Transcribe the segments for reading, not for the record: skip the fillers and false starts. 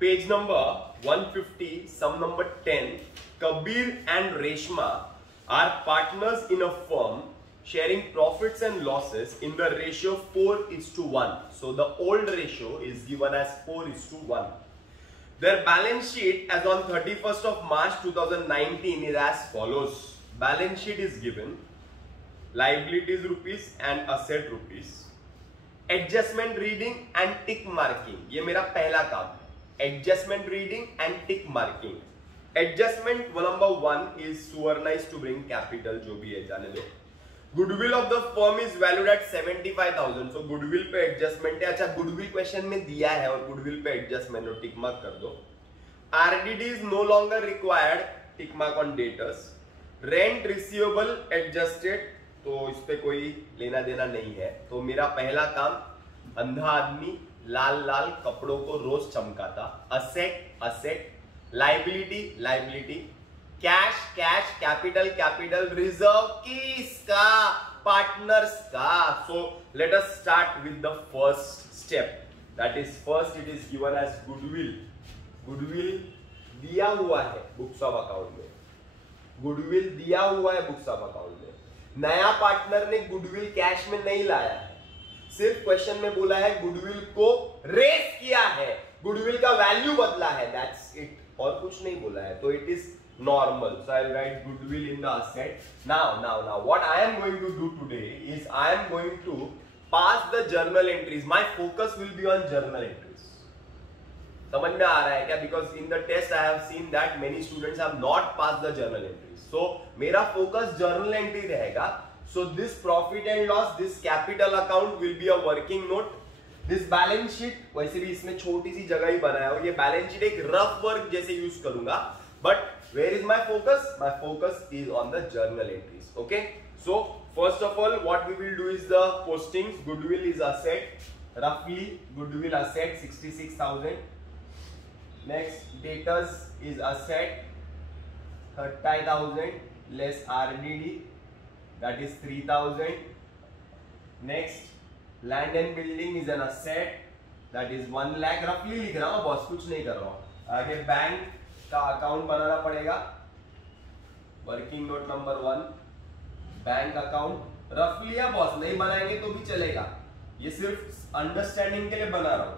Page number 150, sum number 10. Kabir and Reshma are partners in a firm sharing profits and losses in the ratio 4:1. So the old ratio is given as 4:1. Their balance sheet as on 31st of March 2019 is as follows. Balance sheet is given, liabilities rupees and asset rupees. Adjustment reading and tick marking, ये मेरा पहला काम है. Adjustment reading and tick marking. Adjustment number 1 is Suvarna is to bring capital, जो भी है जाने दो. Goodwill of the firm is valued at 75,000. So goodwill पे adjustment है. अच्छा, goodwill question में दिया है और goodwill पे adjustment और tick mark कर दो. RDD is no longer required, tick mark on debtors. Rent receivable adjusted, तो इस पे कोई लेना देना नहीं है. तो मेरा पहला काम, अंधा आदमी लाल लाल कपड़ों को रोज चमकाता. Asset asset, liability liability, cash cash, capital capital, reserve किसका? पार्टनर्स का. So let us start with the first step. That is first, it is given as goodwill. Goodwill दिया हुआ है बुक्स ऑफ अकाउंट में. गुडविल दिया हुआ है books of account में. नया पार्टनर ने गुडविल कैश में नहीं लाया है, सिर्फ क्वेश्चन में बोला है गुडविल को रेज किया है, गुडविल का वैल्यू बदला है. दैट्स इट, और कुछ नहीं बोला है. तो it is normal. So I'll write goodwill in the asset. Now what I am going to do today is I am going to pass the journal entries. My focus will be on journal entries. समझ में आ रहा है क्या? Because in the test I have seen that many students have not passed the journal entries. So मेरा focus journal entry रहेगा. So this profit and loss, this capital account will be a working note. This balance sheet, वैसे भी इसमें छोटी सी जगह ही बनाया हो, ये balance sheet एक rough work जैसे यूज करूंगा. But where is my focus? My focus is on the journal entries. Okay. So first of all, what we will do is the postings. Goodwill is asset. Roughly, goodwill asset 66,000. Next, debtors is asset 30,000 less RDD. That is 3,000. Next, land and building is an asset. That is 1 lakh. Roughly लिख रहा हूँ boss, कुछ नहीं कर रहा हूँ. आगे bank का अकाउंट बनाना पड़ेगा. Working note number 1, bank account. रफली या बॉस नहीं बनाएंगे तो भी चलेगा, ये सिर्फ अंडरस्टैंडिंग के लिए बना रहा हूं.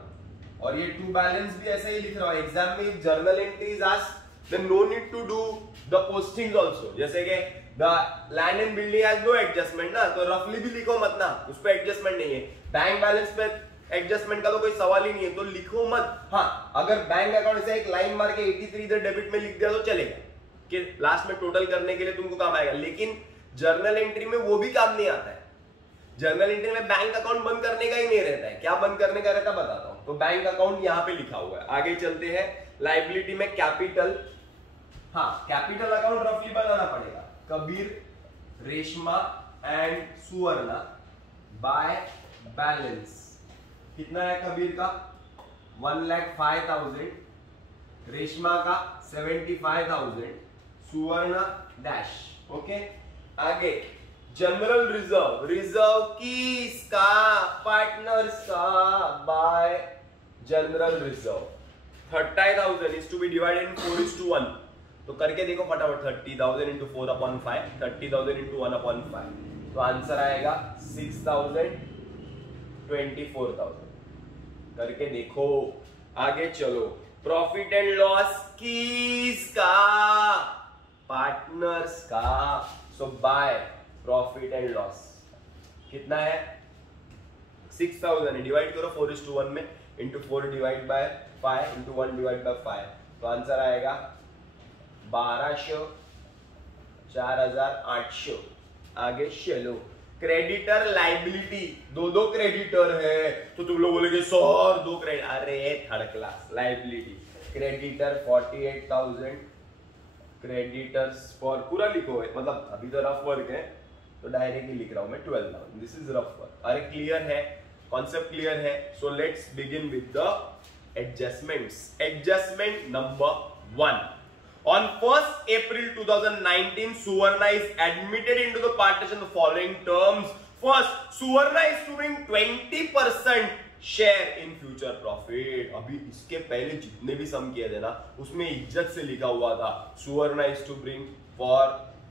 और ये टू बैलेंस भी ऐसे ही लिख रहा हूं. एग्जाम में journal entries asked, then no need to do the postings also. जैसे कि the land and building has no adjustment ना, तो रफली भी लिखो मत ना, उस पे एडजस्टमेंट नहीं है. बैंक बैलेंस पे एडजस्टमेंट का तो कोई सवाल ही नहीं है, तो लिखो मत. हाँ, अगर बैंक अकाउंट से एक लाइन मार के 83 इधर डेबिट में लिख दिया तो चलेगा, कि लास्ट में टोटल करने के लिए तुमको काम आएगा. लेकिन जर्नल एंट्री में वो भी काम नहीं आता है. जर्नल एंट्री में बैंक अकाउंट बंद करने का ही नहीं रहता है. क्या बंद करने का रहता है बताता हूं. तो बैंक अकाउंट यहां पे लिखा हुआ है. आगे चलते हैं. लाइबिलिटी में कैपिटल. हाँ, कैपिटल अकाउंट रफली बनाना पड़ेगा. Kabir, Reshma and Suvarna by balance. कितना है कबीर का? 1,05,000. रेशमा का 75,000. सुवर्णा डैश. ओके. आगे जनरल रिजर्व. रिजर्व किसका? पार्टनर्स का. By general reserve 30,000 is to be divided in 4:1. तो करके देखो फटाफट. 30,000 इंटू 4/5, 30,000 इंटू 1/5. तो आंसर आएगा 6,000, 24,000. करके देखो. आगे चलो. प्रॉफिट एंड लॉस किसका? पार्टनर्स का. सो बाय प्रॉफिट एंड लॉस कितना है? 6,000. डिवाइड करो 4:1 में, into 4 divide by 5 into 1 divide by 5. तो आंसर आएगा 1200, 4,800. आगे चलो. क्रेडिटर लाइबिलिटी, दो क्रेडिटर है, तो तुम लोग बोलोगे सर 2 क्रेडिट. अरे third class. Liability creditor 48,000. Creditors for पूरा लिखो है, मतलब अभी तो रफ वर्क है तो डायरेक्टली लिख रहा हूं मैं 12,000. This is rough work. अरे क्लियर है, कॉन्सेप्ट क्लियर है. So let's begin with the adjustments. Adjustment number 1. On 1st April 2019, Suvarna is admitted into the partition the following terms. First, Suvarna is to bring 20% share in future profit. अभी इसके पहले जितने भी सम किए थे ना उसमें इज्जत से लिखा हुआ था Suvarna is to bring for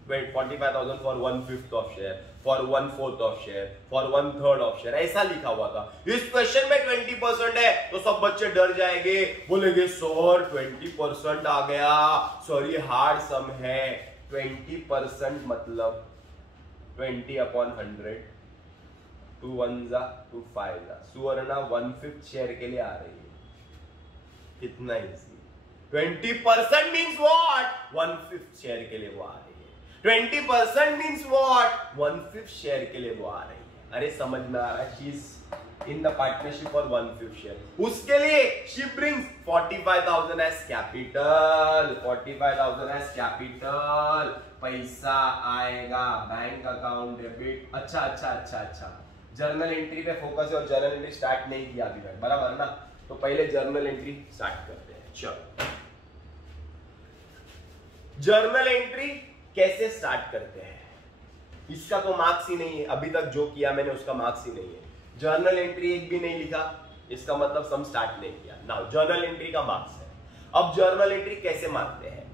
45,000 for 1/5 of share, for 1/4 of share, for 1/3 of share, ऐसा लिखा हुआ था। इस क्वेश्चन में 20% है तो सब बच्चे डर जाएंगे, बोलेंगे सर 20% आ गया, सर ये हार्ड सम है। 20% मतलब 20/100, 2 1 जा 2 5 जा। सुवर्णा 1/5 शेयर के लिए आ रही है, कितना इजी। 20% मीन्स व्हाट, 1/5 शेयर के लिए वो आ रही है। 20% मीन्स व्हाट, 1/5 शेयर के लिए वो आ रही है। अरे समझ में आ रहा है, she is in the partnership for 1/5 share. उसके लिए she brings 45,000 as capital, 45,000 as capital. पैसा आएगा बैंक अकाउंट डेबिट। अच्छा, जर्नल एंट्री पे फोकस है और जर्नल एंट्री स्टार्ट नहीं किया अभी तक, बराबर ना? तो पहले जर्नल एंट्री स्टार्ट करते हैं। चलो, जर्नल एंट्री कैसे स्टार्ट करते हैं, इसका तो मार्क्स ही नहीं है। अभी तक जो किया मैंने उसका मार्क्स ही नहीं है। जर्नल एंट्री एक भी नहीं लिखा, इसका मतलब सम स्टार्ट नहीं किया। नाउ जर्नल एंट्री का मार्क्स है। अब जर्नल एंट्री कैसे मारते हैं?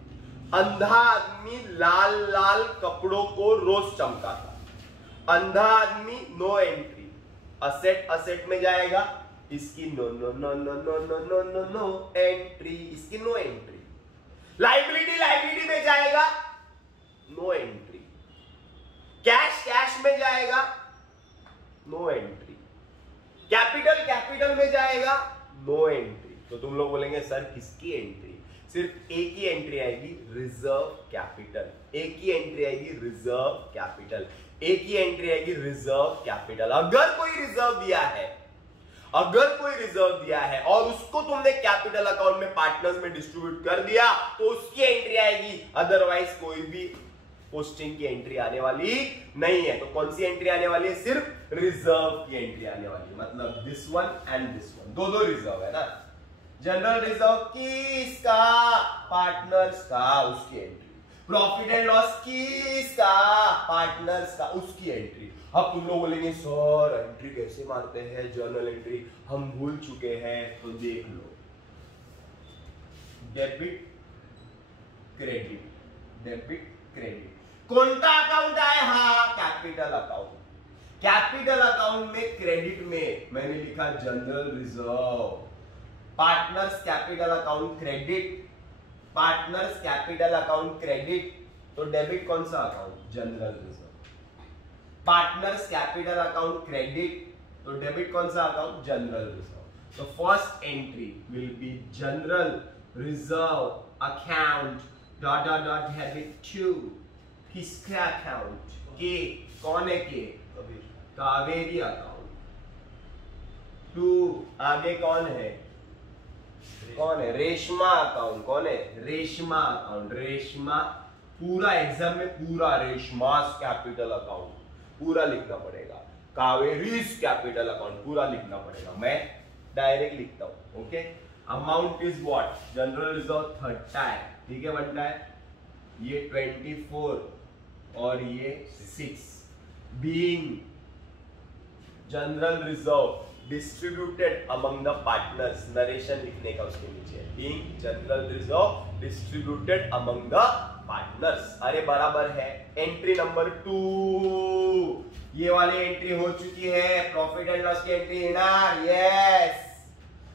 अंधा आदमी लाल लाल कपड़ों को रोज चमकाता। अंधा आदमी नो एंट्री। असेट में जाएगा, इसकी no no no no no no no no no entry, इसकी नो एंट्री। लाइबिलिटी में जाएगा, नो एंट्री। कैश में जाएगा, नो एंट्री। कैपिटल में जाएगा, नो एंट्री। तो तुम लोग बोलेंगे सर किसकी एंट्री? सिर्फ एक ही एंट्री आएगी, रिजर्व कैपिटल। एक ही एंट्री आएगी, रिजर्व कैपिटल। एक ही एंट्री आएगी, रिजर्व कैपिटल। अगर कोई रिजर्व दिया है और उसको तुमने कैपिटल अकाउंट में पार्टनर्स में डिस्ट्रीब्यूट कर दिया तो उसकी एंट्री आएगी। अदरवाइज कोई भी पोस्टिंग की एंट्री आने वाली नहीं है। तो कौन सी एंट्री आने वाली है? सिर्फ रिजर्व की एंट्री आने वाली है। मतलब this one and this one, दो रिजर्व है ना। जनरल रिजर्व किसका? पार्टनर्स का, उसकी एंट्री। प्रॉफिट एंड लॉस किसका? पार्टनर्स का, उसकी एंट्री। अब तुम लोग बोलेंगे सर एंट्री कैसे मारते हैं जर्नल एंट्री, हम भूल चुके हैं। तो देख लो, डेबिट क्रेडिट, डेबिट क्रेडिट। कोणता अकाउंट आहे हा? Capital account. कैपिटल अकाउंट में क्रेडिट में मैंने लिखा general reserve. Partners capital account credit, partners capital account credit. तो डेबिट कौन सा account? General reserve. Partners capital account credit, तो डेबिट कौन सा अकाउंट? General reserve. तो first entry will be general reserve account dot dot dot debit to. किसका account? के, कौन है के? कावेरी अकाउंट। टू, आगे कौन है? रेशमा अकाउंट। कौन है? रेशमा अकाउंट। रेशमा, पूरा एग्जाम में पूरा रेशमास कैपिटल अकाउंट पूरा लिखना पड़ेगा। कावेरीज कैपिटल अकाउंट पूरा लिखना पड़ेगा। मैं डायरेक्ट लिखता हूं, okay. Amount is what? General reserve 30 है, ठीक है, बनता है ये 24 और ये 6। Being general reserve distributed among the partners, narration लिखने का उसके नीचे, being general reserve distributed among the partners. अरे बराबर है। एंट्री नंबर 2, ये वाली एंट्री हो चुकी है, प्रॉफिट एंड लॉस की एंट्री है ना? यस।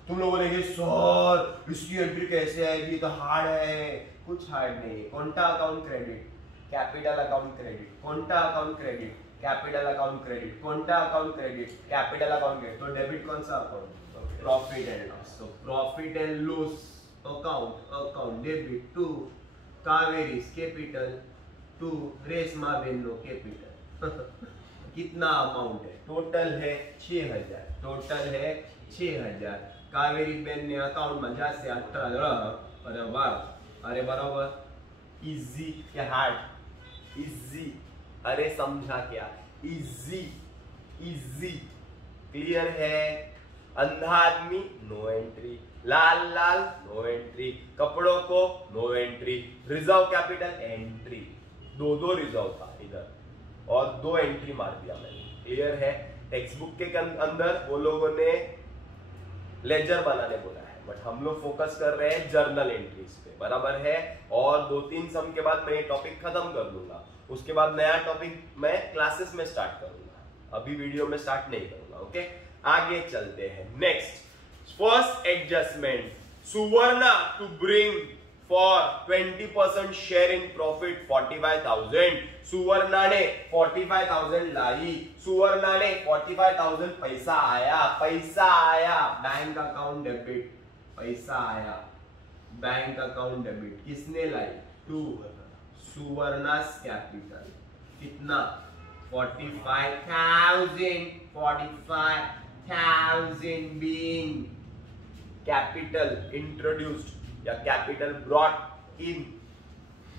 तुम लोग बोलेंगे सर इसकी एंट्री कैसे आएगी, तो हार्ड है। कुछ हार्ड नहीं। कोणता account credit? Capital account credit. कोणता account credit? Capital account credit. कोणता account credit? Capital account credit. तो डेबिट कौन सा अकाउंट? Profit and loss. तो profit and loss account debit to Kaveri's capital, to Reshma Beno capital. कितना अमाउंट है? टोटल है 6000। Total है 6000। कावेरी बेन ने अकाउंट में जासे 18। अरे वाह, अरे बराबर। इजी क्या हार्ड? इजी। अरे समझा क्या? Easy, easy. क्लियर है? अंधा आदमी नो एंट्री, लाल लाल नो एंट्री, कपड़ों को no entry, reserve capital entry. दो रिजर्व था इधर और 2 एंट्री मार दिया मैंने। क्लियर है? टेक्स्ट बुक के अंदर वो लोगों ने लेजर बनाने बोला है, बट हम लोग फोकस कर रहे हैं जर्नल एंट्रीज पे, बराबर है। और 2-3 सम के बाद मैं ये टॉपिक खत्म कर दूंगा, उसके बाद नया टॉपिक मैं क्लासेस में स्टार्ट करूंगा, अभी वीडियो में स्टार्ट नहीं करूंगा। ओके, आगे चलते हैं। Next, first adjustment, Suvarna to bring for 20% share in profit 45,000। Suvarna ने 45,000 लाई, सुवर्णा ने 45,000 पैसा आया, बैंक अकाउंट डेबिट, पैसा आया बैंक अकाउंट डेबिट, किसने लाई? टू सुवर्णा's कैपिटल, कितना? 45,000 being capital introduced या कैपिटल ब्रॉट इन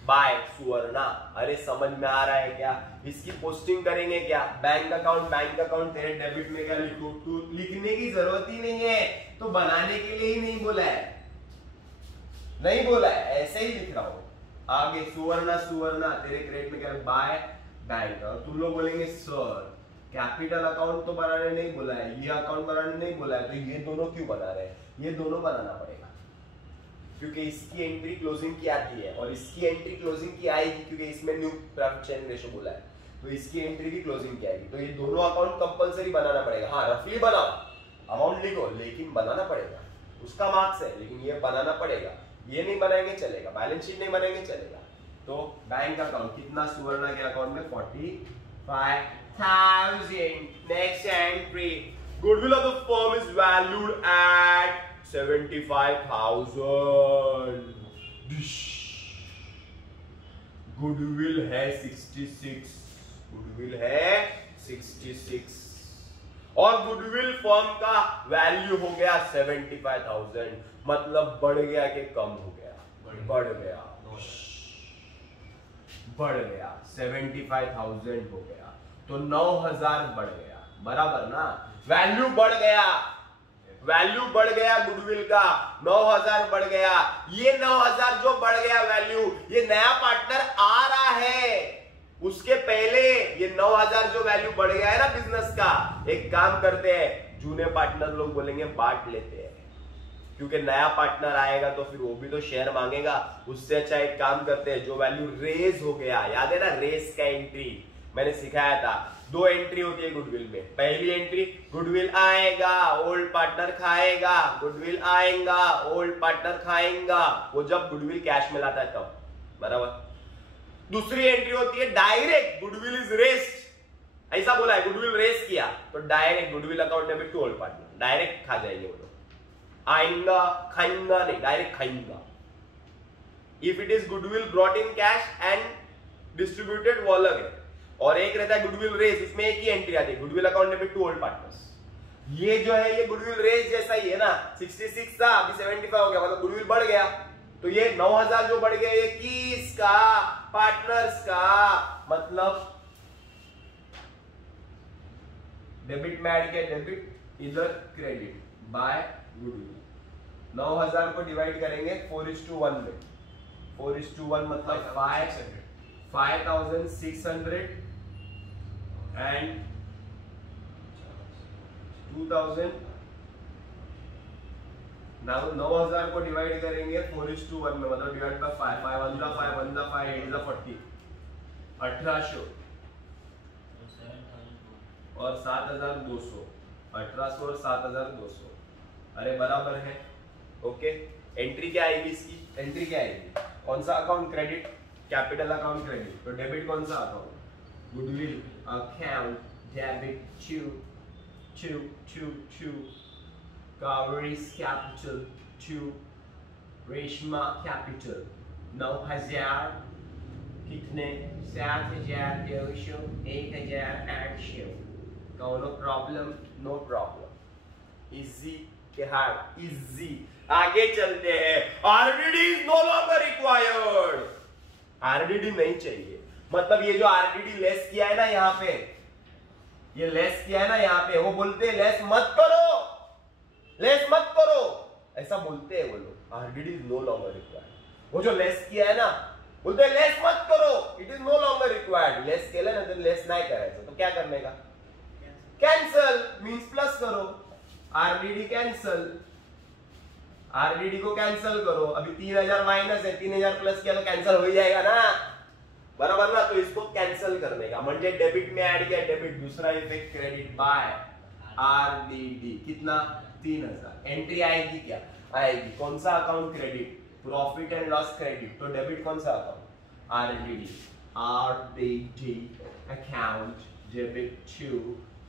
बाय सुवर्णा। अरे समझ में आ रहा है क्या? इसकी पोस्टिंग करेंगे क्या? बैंक अकाउंट तेरे डेबिट में क्या लिखूं? तू लिखने की जरूरत ही नहीं है, तो बनाने के लिए ही नहीं बोला है, ऐसे ही लिख रहा हूं। आगे सुवर्णा तेरे क्रेडिट में क्या? By bank. और तुम लोग बोलेंगे सर कैपिटल अकाउंट तो बनाने नहीं बोला है, ये अकाउंट बनाने नहीं बोला है, तो ये दोनों क्यों बना रहे हैं? ये दोनों बनाना पड़ेगा क्योंकि इसकी एंट्री क्लोजिंग की आती है और इसकी एंट्री क्लोजिंग की आएगी, क्योंकि इसमें न्यू प्रॉफिट शेयरिंग रेशियो बोला है, तो इसकी एंट्री भी क्लोजिंग की आएगी। तो ये दोनों अकाउंट कंपलसरी बनाना पड़ेगा। हाँ, रफली बनाओ, अमाउंट लिखो, लेकिन बनाना पड़ेगा, उसका मार्क्स है, लेकिन ये बनाना पड़ेगा। ये नहीं बनाएंगे चलेगा, बैलेंस शीट नहीं बनाएंगे चलेगा। तो बैंक अकाउंट कितना? सुवर्णा के अकाउंट में 45,000। Next entry, goodwill of the firm is valued at 75,000। Goodwill है 66 और गुडविल फर्म का वैल्यू हो गया 75,000, मतलब बढ़ गया कि कम हो गया? बढ़ गया 75,000 हो गया, तो 9,000 बढ़ गया, बराबर ना? वैल्यू बढ़ गया गुडविल का, 9,000 बढ़ गया। ये 9,000 जो बढ़ गया वैल्यू, ये नया पार्टनर आ रहा है, उसके पहले ये 9,000 जो वैल्यू बढ़ गया है ना बिजनेस का, एक काम करते हैं, जूने पार्टनर लोग बोलेंगे बांट लेते हैं, क्योंकि नया पार्टनर आएगा तो फिर वो भी तो शेयर मांगेगा। उससे अच्छा एक काम करते हैं, जो वैल्यू रेज हो गया, याद है ना रेस का एंट्री मैंने सिखाया था, 2 एंट्री होती है गुडविल में। पहली एंट्री, गुडविल आएगा ओल्ड पार्टनर खाएगा, गुडविल आएगा ओल्ड पार्टनर खाएगा, वो जब गुडविल कैश में लाता है तब, बराबर। दूसरी एंट्री होती है डायरेक्ट, गुडविल इज रेस्ड, ऐसा बोला है, गुडविल रेस किया तो direct goodwill account debit to old partner, direct खा जाएंगे वो लोग, आएगा खाएंगा नहीं, डायरेक्ट खाएंगा। If it is goodwill brought in cash and distributed वो अलग है, और एक रहता है गुडविल रेस, उसमें एक ही एंट्री आती है, goodwill account debit to old partners. ये जो है ये गुडविल रेस जैसा ही है ना, 66 था अभी 75 हो गया, मतलब गुडविल बढ़ गया। तो ये 9,000 जो बढ़ गया, ये किसका? पार्टनर्स का, मतलब डेबिट में ऐड किया, डेबिट इधर क्रेडिट बाय गुडविल। 9,000 को डिवाइड करेंगे 4:1 में, 4:1 मतलब 5,600 एंड 2,000। 9,000 को डिवाइड करेंगे 4:1 में, मतलब डिवाइड बाय 5, 5 1 5 1 5 8 40, 1800 और 7,200, 1800 और 7,200, अरे बराबर है। ओके, एंट्री क्या आएगी इसकी? एंट्री क्या आएगी? कौन सा account? Credit, capital account credit, तो डेबिट कौन सा account? Goodwill account debit to Kaveri's capital to Reshma capital. 9,000 कितने? 7,200, 1,800। No problem, no problem, easy के हार्ड, इजी। आगे चलते हैं। RDD is no longer required, RDD नहीं चाहिए, मतलब ये जो आरडीडी लेस किया है ना यहाँ पे, ये लेस किया है ना यहाँ पे, वो बोलते हैं लेस मत करो, लेस मत करो, ऐसा बोलते हैं वो लोग। RDD is no longer required, वो जो लेस किया है ना बोलते हैं लेस मत करो, it is no longer required. Less केलं ना तर लेस नाही करायचं, तो क्या करने का? कैंसल मीन्स प्लस करो, आरडीडी कैंसल, आरडीडी को कैंसिल करो, अभी 3000 माइनस है, 3000 प्लस किया तो कैंसिल हो ही जाएगा ना, बराबर ना। तो इसको कैंसिल करने का म्हणजे डेबिट में ऐड किया, डेबिट, दूसरा इफेक्ट क्रेडिट बाय आरडीडी, कितना 3000। एंट्री आएगी क्या, आएगी, कौन सा account, credit, profit and loss credit, तो डेबिट कौन सा account, RDD, RDD account debit to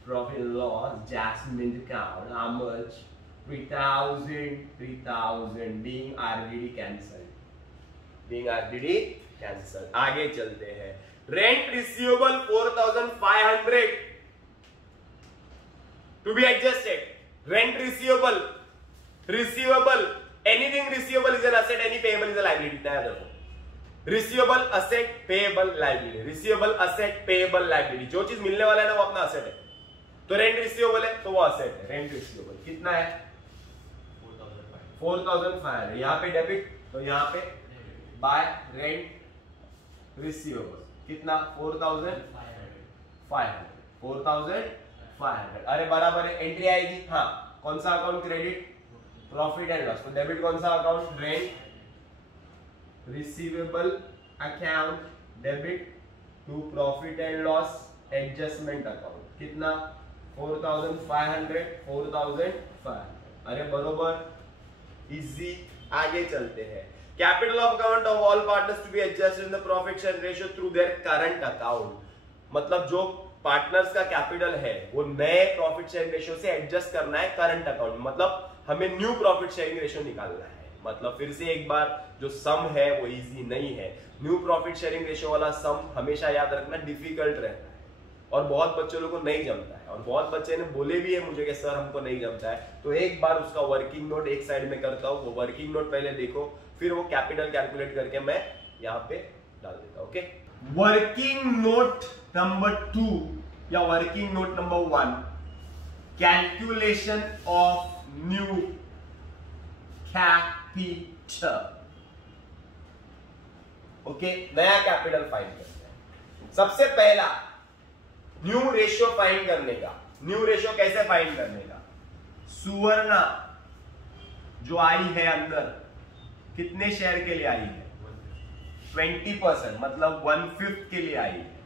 profit loss Jasmine account, how much 3000 being RDD cancelled, being RDD cancelled। आगे चलते हैं, rent receivable 4500 to be adjusted, rent receivable, anything receivable is an asset, any payable is a liability। देखो, receivable asset, payable liability, receivable asset, payable liability, जो चीज मिलने वाला है ना वो अपना asset है, तो रेंट रिसीवेबल है तो वो asset है। रेंट रिसीवेबल कितना है, 4500, यहाँ पे डेबिट तो यहाँ पे बाय रेंट रिसीवेबल कितना 4500। अरे बराबर है, एंट्री आएगी, हाँ, कौन सा account, credit, profit and loss, तो डेबिट कौन सा account, rent receivable account debit to profit and loss adjustment account, कितना 4500। अरे बरोबर, इजी। आगे चलते हैं, capital of account of all partners to be adjusted in the profit share ratio through their current account, मतलब जो पार्टनर्स का capital है वो नए प्रॉफिट शेयरिंग रेशियो से एडजस्ट करना है करंट अकाउंट में, मतलब हमें न्यू प्रॉफिट शेयरिंग रेशियो निकालना है। मतलब फिर से एक बार, जो सम है वो इजी नहीं है, न्यू प्रॉफिट शेयरिंग रेशियो वाला सम हमेशा याद रखना डिफिकल्ट रहता है और बहुत बच्चों लोगों को नहीं जमता है, और बहुत बच्चे ने बोले भी है मुझे कि सर हमको नहीं जमता है। तो एक बार उसका वर्किंग नोट एक साइड में करता हूँ, वो वर्किंग नोट पहले देखो, फिर वो कैपिटल कैलकुलेट करके मैं यहाँ पे डाल देता हूँ। ओके, वर्किंग नोट नंबर 2 या working note number 1, calculation of new capital. Okay, नया कैपिटल फाइंड करते हैं। सबसे पहला न्यू रेशियो फाइंड करने का, न्यू रेशियो कैसे फाइंड करने का, सुवर्णा जो आई है अंदर कितने शेयर के लिए आई है, 20%, मतलब 1/5 के लिए आई है,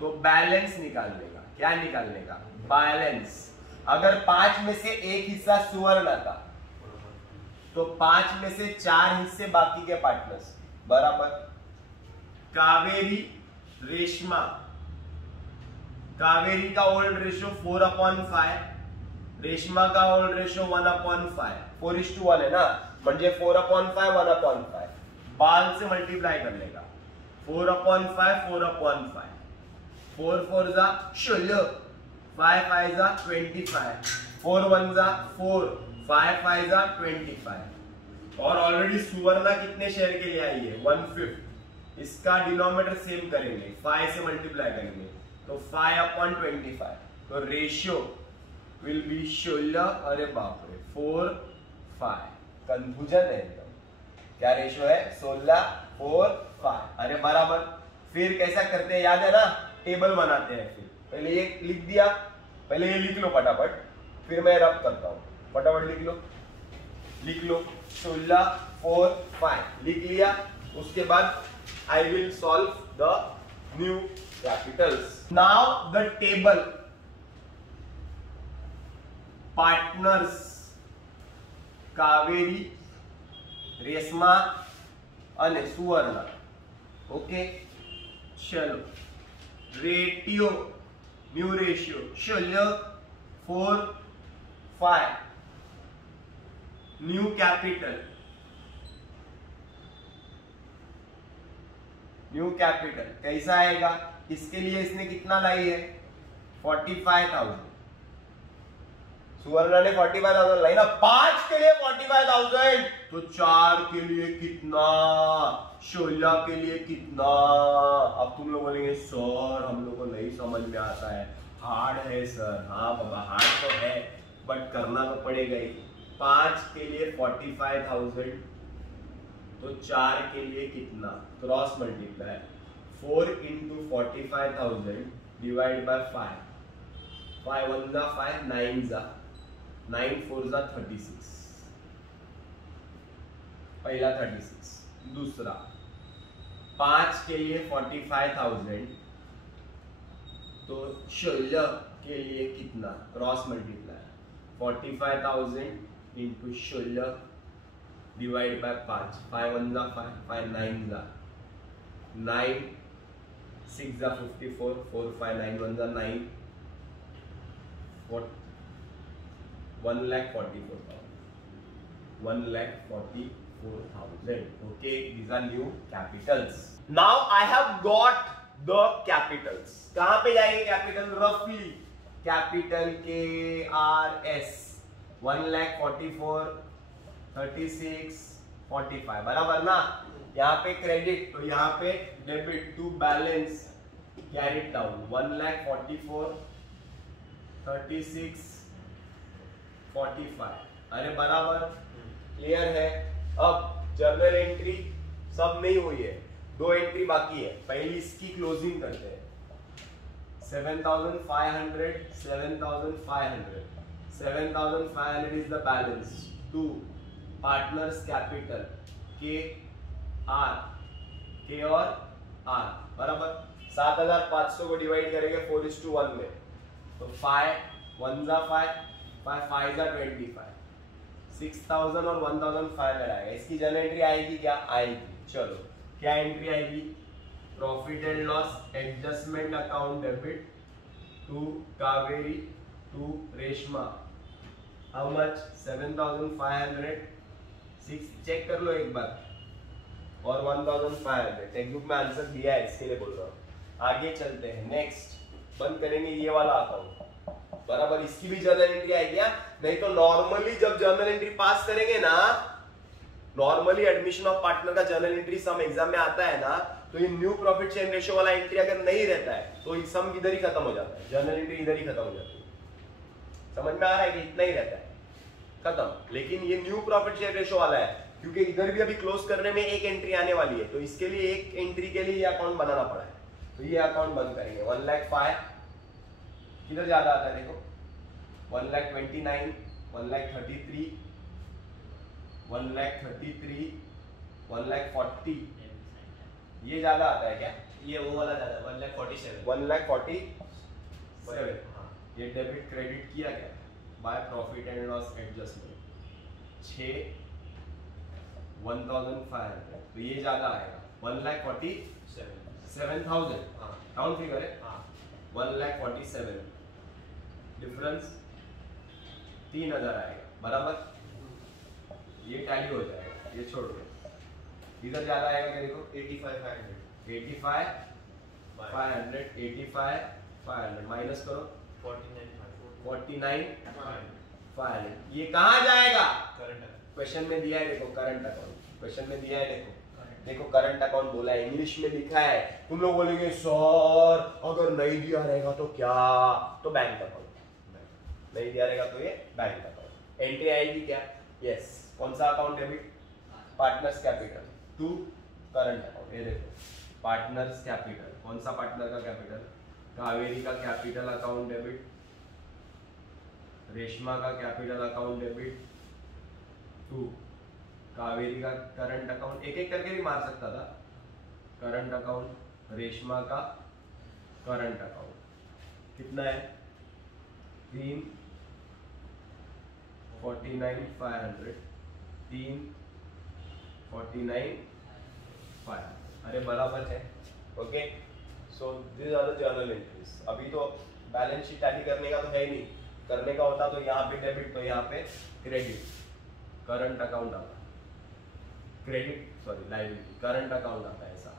तो बैलेंस निकालने का, क्या निकालने का, बैलेंस। अगर 5 में से एक हिस्सा सुवर्णा का तो 5 में से 4 हिस्से बाकी के पार्टनर्स, बराबर। कावेरी, रेशमा, कावेरी का ओल्ड रेशियो 4/5, रेशमा का ओल्ड रेशियो 1/5, 4:1 है ना, म्हणजे 4/5 1/5, बाल से मल्टीप्लाई करने का, 4/5 4/5, 4 4 जा 16, 5 5 जा 25, 4 1 जा 4, 5 5 जा 25। और ऑलरेडी सुवर्णा कितने शेयर के लिए आई है, 1/5, इसका डिनोमिनेटर सेम करेंगे, 5 से मल्टीप्लाई करेंगे तो 5/25, तो रेशियो विल बी 16, अरे बाप रे 4 5, कंफ्यूजन है एकदम, क्या रेशियो है 16 4 5, अरे बराबर। फिर कैसा करते हैं याद है ना, टेबल बनाते हैं, फिर पहले ये लिख दिया, पहले ये लिख लो फटाफट, फिर मैं रब करता हूं, फटाफट लिख लो 16 4 5 लिख लिया। उसके बाद I will solve the new capitals. Now the table partners Kaveri, Reshma અને સુવર્ણા। ओके, चलो ratio, new ratio 16 4 5, new capital, new capital कैसा आएगा, इसके लिए इसने कितना लाई है 45,000, सुवर्णा ने 45,000 लाई ना, 5 के लिए 45,000, तो 4 के लिए कितना, 16 के लिए कितना। अब तुम लोग बोलेंगे सर हम लोग को नहीं समझ में आता है, हार्ड है सर। हाँ बाबा हार्ड तो है, बट करना तो पड़ेगा ही। 5 के लिए 45,000, तो 4 के लिए कितना, cross multiply 4 into 45,000 divide by 5, 5 1 जा 5, 9 जा 9 4 जा 36, पहला 36, दूसरा 5 के लिए 45,000, तो 16 के लिए कितना cross multiply 45,000 into 16 divide by 5, 5 1 जा 5, 5 9 जा 9, 6 जा 54, 4 5 9 1 जा 9, 1,44,000, 1,44,000. Okay, these are new capitals. Now I have got the capitals. कहाँ पे जाएंगे कैपिटल? रफली कैपिटल KRS 1,44,000, 36, 45 बराबर ना. यहाँ पे क्रेडिट तो यहाँ पे debit to balance carry down 1,44,000, 36, 45. अरे बराबर क्लियर है. अब जर्नल एंट्री सब नहीं हुई है, 2 एंट्री बाकी है. पहली इसकी क्लोजिंग करते हैं. 7,500, 7,500, 7,500 is the balance to partners capital के और आर बराबर. 7,500 को डिवाइड करेंगे 4:1 में, तो 5 1 जा 5, 5 जा 25, 6,000 और 1,500 आएगा. इसकी जर्नल एंट्री आएगी क्या? आएगी. चलो क्या एंट्री आएगी? Profit and loss adjustment account debit to Kaveri to Reshma. How much? 7,500. 6 check कर लो एक बार, और 1,500. टेक्स्ट बुक में आंसर दिया है, इसके लिए बोल रहा हूँ. आगे चलते हैं. नेक्स्ट बंद करेंगे ये वाला अकाउंट बराबर. इसकी भी जर्नल एंट्री आएगी. नहीं तो नॉर्मली जब जर्नल एंट्री पास करेंगे ना, नॉर्मली एडमिशन ऑफ पार्टनर का जर्नल एंट्री सम एग्जाम में आता है ना, तो ये न्यू प्रॉफिट शेयर रेशियो वाला एंट्री अगर नहीं रहता है तो सम इधर ही खत्म हो जाता है, जर्नल एंट्री इधर ही खत्म हो जाती है. समझ में आ रहा है कि इतना ही रहता है खत्म. लेकिन ये न्यू प्रॉफिट शेयर रेशियो वाला है, क्योंकि इधर भी अभी क्लोज करने में एक एंट्री आने वाली है, तो इसके लिए एक एंट्री के लिए ये अकाउंट बनाना पड़ा है. तो ये अकाउंट बंद करेंगे. 1,05,000 किधर ज्यादा आता है देखो, 1,29,000, 1,33,000, 1,33,000, 1,40,000. ये ज्यादा आता है क्या? ये वो वाला ज्यादा 1,47,000. 1,47,000. ये डेबिट क्रेडिट किया गया by profit and loss adjustment 1,500. तो ये ज्यादा आएगा 1,47,000. राउंड फिगर है. 1,47,000 डिफरेंस 3,000 आएगा बराबर. ये टैली हो जाएगा, ये छोड़ दो. इधर ज्यादा आएगा क्या देखो, 85,500. 85,500, 85,500 माइनस करो 49,500. ये कहाँ जाएगा? क्वेश्चन में दिया है देखो, करंट अकाउंट. क्वेश्चन में दिया है देखो करंट अकाउंट बोला है, इंग्लिश में लिखा है. तुम लोग बोलेंगे सर अगर नहीं दिया रहेगा तो क्या? तो बैंक अकाउंट. नहीं दिया रहेगा तो ये बैंक अकाउंट. एंट्री आएगी क्या? यस. कौन सा account? Debit partners capital to current account. ये देखो पार्टनर्स कैपिटल. कौन सा पार्टनर का कैपिटल? कावेरी का कैपिटल अकाउंट डेबिट, रेशमा का capital account debit to Kaveri का करंट अकाउंट. एक एक करके भी मार सकता था. करंट अकाउंट, रेशमा का करंट अकाउंट. कितना है? 3,49,500, 3,49,500. अरे बराबर है. Okay. So this are the journal entries. अभी तो बैलेंस शीट टैली करने का तो है ही नहीं. करने का होता तो यहाँ पे डेबिट, तो यहाँ पे क्रेडिट. करंट अकाउंट आता, credit sorry liability, current account आता है ऐसा.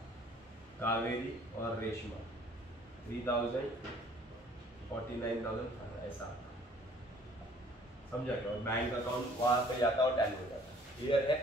कावेरी और रेशमा 3,000, 49,000 ऐसा आता. समझा क्या? और बैंक अकाउंट वहां पे जाता और टैली हो जाता. क्लियर है?